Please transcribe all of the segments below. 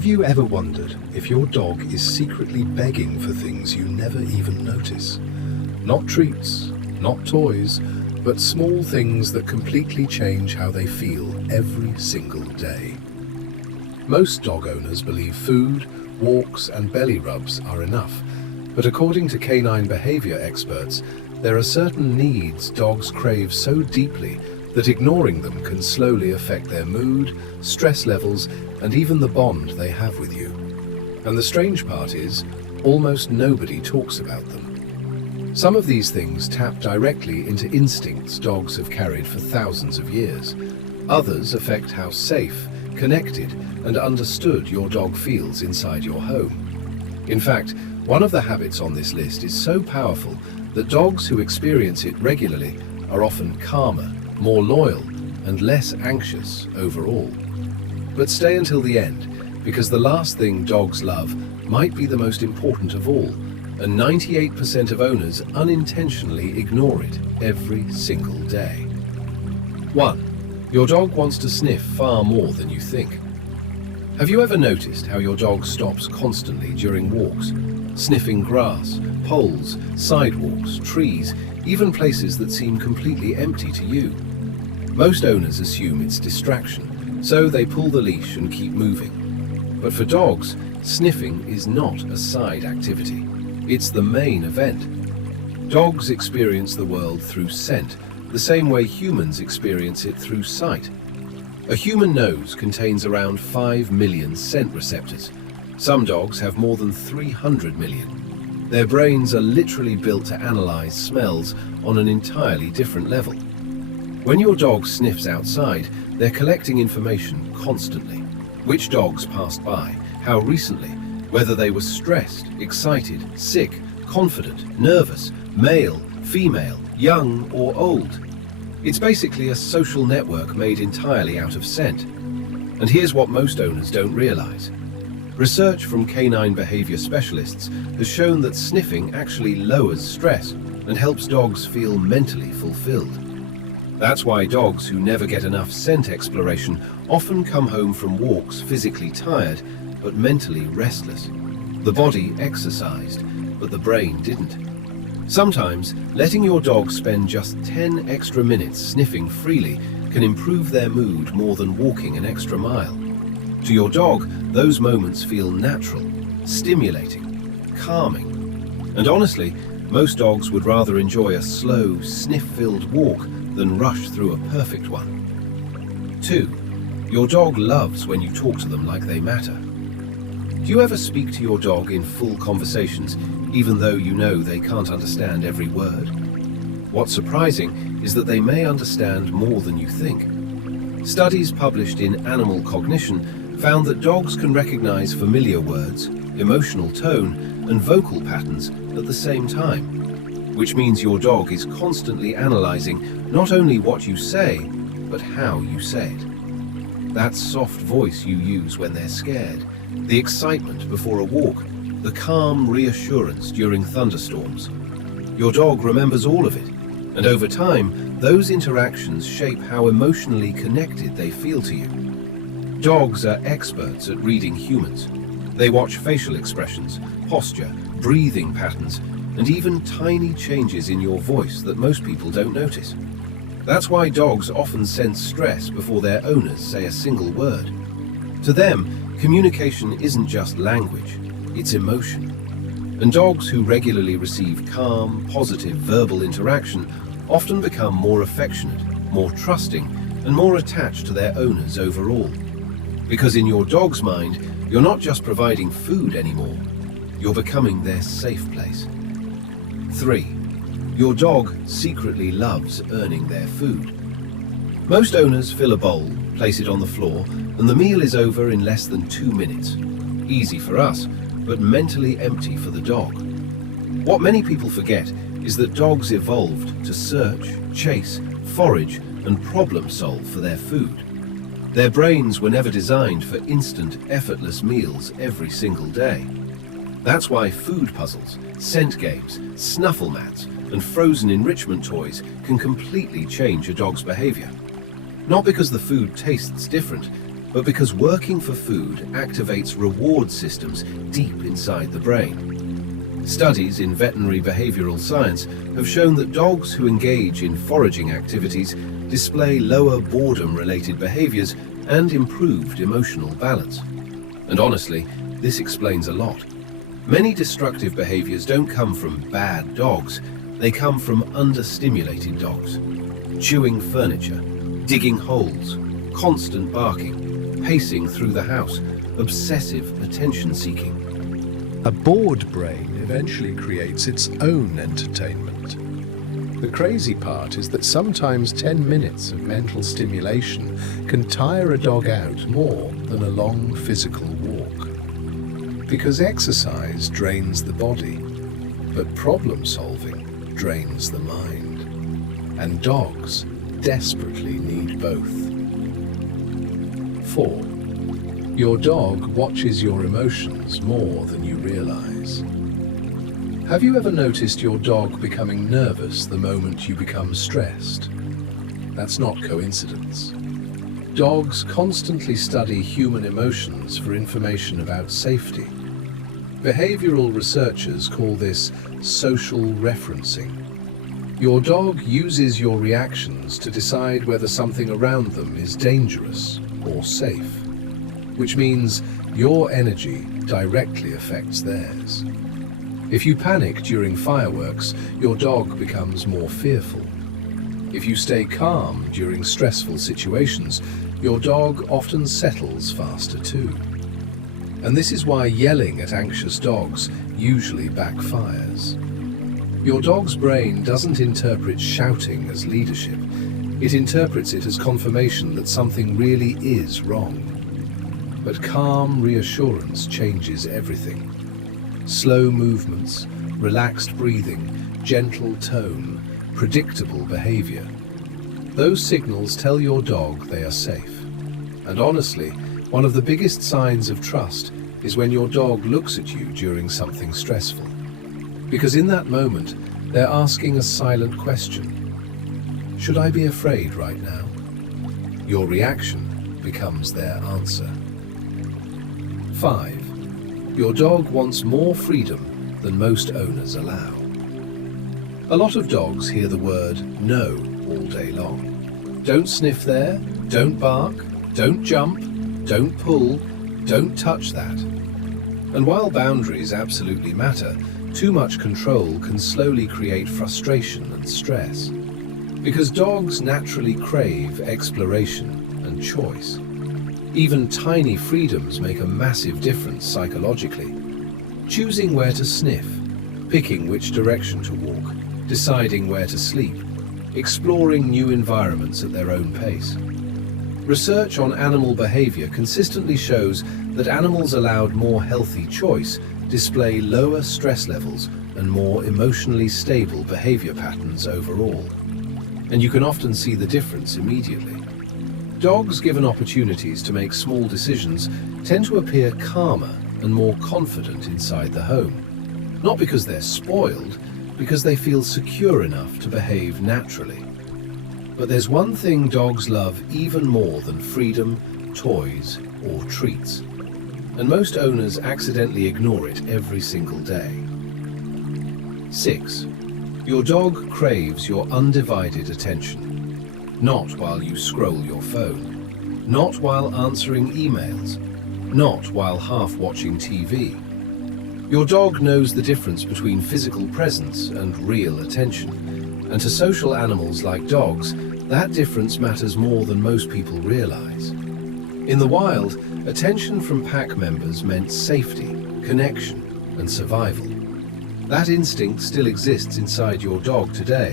Have you ever wondered if your dog is secretly begging for things you never even notice? Not treats, not toys, but small things that completely change how they feel every single day. Most dog owners believe food, walks, and belly rubs are enough, but according to canine behavior experts, there are certain needs dogs crave so deeply that ignoring them can slowly affect their mood, stress levels, and even the bond they have with you. And the strange part is, almost nobody talks about them. Some of these things tap directly into instincts dogs have carried for thousands of years. Others affect how safe, connected, and understood your dog feels inside your home. In fact, one of the habits on this list is so powerful that dogs who experience it regularly are often calmer, more loyal, and less anxious overall. But stay until the end, because the last thing dogs love might be the most important of all, and 98% of owners unintentionally ignore it every single day. 1. Your dog wants to sniff far more than you think. Have you ever noticed how your dog stops constantly during walks, sniffing grass, poles, sidewalks, trees, even places that seem completely empty to you? Most owners assume it's distraction, so they pull the leash and keep moving. But for dogs, sniffing is not a side activity. It's the main event. Dogs experience the world through scent, the same way humans experience it through sight. A human nose contains around 5 million scent receptors. Some dogs have more than 300 million. Their brains are literally built to analyze smells on an entirely different level. When your dog sniffs outside, they're collecting information constantly. Which dogs passed by, how recently, whether they were stressed, excited, sick, confident, nervous, male, female, young or old. It's basically a social network made entirely out of scent. And here's what most owners don't realize. Research from canine behavior specialists has shown that sniffing actually lowers stress and helps dogs feel mentally fulfilled. That's why dogs who never get enough scent exploration often come home from walks physically tired, but mentally restless. The body exercised, but the brain didn't. Sometimes, letting your dog spend just 10 extra minutes sniffing freely can improve their mood more than walking an extra mile. To your dog, those moments feel natural, stimulating, calming. And honestly, most dogs would rather enjoy a slow, sniff-filled walk than rush through a perfect one. 2. Your dog loves when you talk to them like they matter. Do you ever speak to your dog in full conversations, even though you know they can't understand every word? What's surprising is that they may understand more than you think. Studies published in Animal Cognition found that dogs can recognize familiar words, emotional tone, and vocal patterns at the same time, which means your dog is constantly analyzing not only what you say, but how you say it. That soft voice you use when they're scared, the excitement before a walk, the calm reassurance during thunderstorms. Your dog remembers all of it, and over time, those interactions shape how emotionally connected they feel to you. Dogs are experts at reading humans. They watch facial expressions, posture, breathing patterns, and even tiny changes in your voice that most people don't notice. That's why dogs often sense stress before their owners say a single word. To them, communication isn't just language, it's emotion. And dogs who regularly receive calm, positive verbal interaction often become more affectionate, more trusting, and more attached to their owners overall. Because in your dog's mind, you're not just providing food anymore, you're becoming their safe place. 3. Your dog secretly loves earning their food. Most owners fill a bowl, place it on the floor, and the meal is over in less than 2 minutes. Easy for us, but mentally empty for the dog. What many people forget is that dogs evolved to search, chase, forage, and problem solve for their food. Their brains were never designed for instant, effortless meals every single day. That's why food puzzles, scent games, snuffle mats, and frozen enrichment toys can completely change a dog's behavior. Not because the food tastes different, but because working for food activates reward systems deep inside the brain. Studies in veterinary behavioral science have shown that dogs who engage in foraging activities display lower boredom-related behaviors and improved emotional balance. And honestly, this explains a lot. Many destructive behaviors don't come from bad dogs, they come from understimulated dogs. Chewing furniture, digging holes, constant barking, pacing through the house, obsessive attention-seeking. A bored brain eventually creates its own entertainment. The crazy part is that sometimes 10 minutes of mental stimulation can tire a dog out more than a long physical walk. Because exercise drains the body, but problem solving drains the mind. And dogs desperately need both. 4. Your dog watches your emotions more than you realize. Have you ever noticed your dog becoming nervous the moment you become stressed? That's not coincidence. Dogs constantly study human emotions for information about safety. Behavioral researchers call this social referencing. Your dog uses your reactions to decide whether something around them is dangerous or safe, which means your energy directly affects theirs. If you panic during fireworks, your dog becomes more fearful. If you stay calm during stressful situations, your dog often settles faster too. And this is why yelling at anxious dogs usually backfires. Your dog's brain doesn't interpret shouting as leadership. It interprets it as confirmation that something really is wrong. But calm reassurance changes everything. Slow movements, relaxed breathing, gentle tone, predictable behavior. Those signals tell your dog they are safe. And honestly, one of the biggest signs of trust is when your dog looks at you during something stressful. Because in that moment, they're asking a silent question. Should I be afraid right now? Your reaction becomes their answer. 5. Your dog wants more freedom than most owners allow. A lot of dogs hear the word no all day long. Don't sniff there, don't bark, don't jump, don't pull, don't touch that. And while boundaries absolutely matter, too much control can slowly create frustration and stress. Because dogs naturally crave exploration and choice. Even tiny freedoms make a massive difference psychologically. Choosing where to sniff, picking which direction to walk, deciding where to sleep, exploring new environments at their own pace. Research on animal behavior consistently shows that animals allowed more healthy choice display lower stress levels and more emotionally stable behavior patterns overall. And you can often see the difference immediately. Dogs given opportunities to make small decisions tend to appear calmer and more confident inside the home. Not because they're spoiled, because they feel secure enough to behave naturally. But there's one thing dogs love even more than freedom, toys, or treats. And most owners accidentally ignore it every single day. 6. Your dog craves your undivided attention. Not while you scroll your phone. Not while answering emails. Not while half watching TV. Your dog knows the difference between physical presence and real attention. And to social animals like dogs, that difference matters more than most people realize. In the wild, attention from pack members meant safety, connection, and survival. That instinct still exists inside your dog today,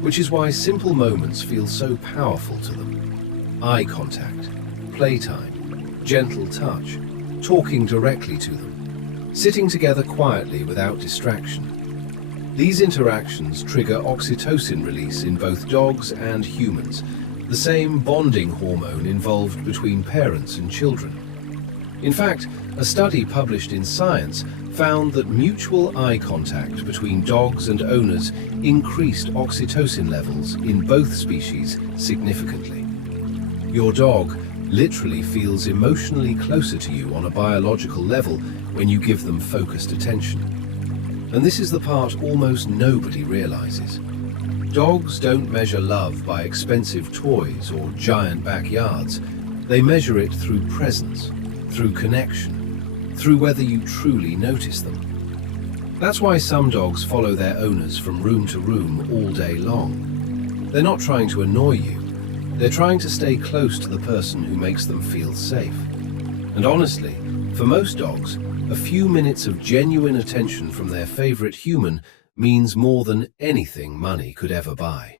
which is why simple moments feel so powerful to them. Eye contact, playtime, gentle touch, talking directly to them, sitting together quietly without distraction. These interactions trigger oxytocin release in both dogs and humans, the same bonding hormone involved between parents and children. In fact, a study published in Science found that mutual eye contact between dogs and owners increased oxytocin levels in both species significantly. Your dog literally feels emotionally closer to you on a biological level when you give them focused attention. And this is the part almost nobody realizes. Dogs don't measure love by expensive toys or giant backyards. They measure it through presence, through connection, through whether you truly notice them. That's why some dogs follow their owners from room to room all day long. They're not trying to annoy you. They're trying to stay close to the person who makes them feel safe. And honestly, for most dogs, a few minutes of genuine attention from their favorite human means more than anything money could ever buy.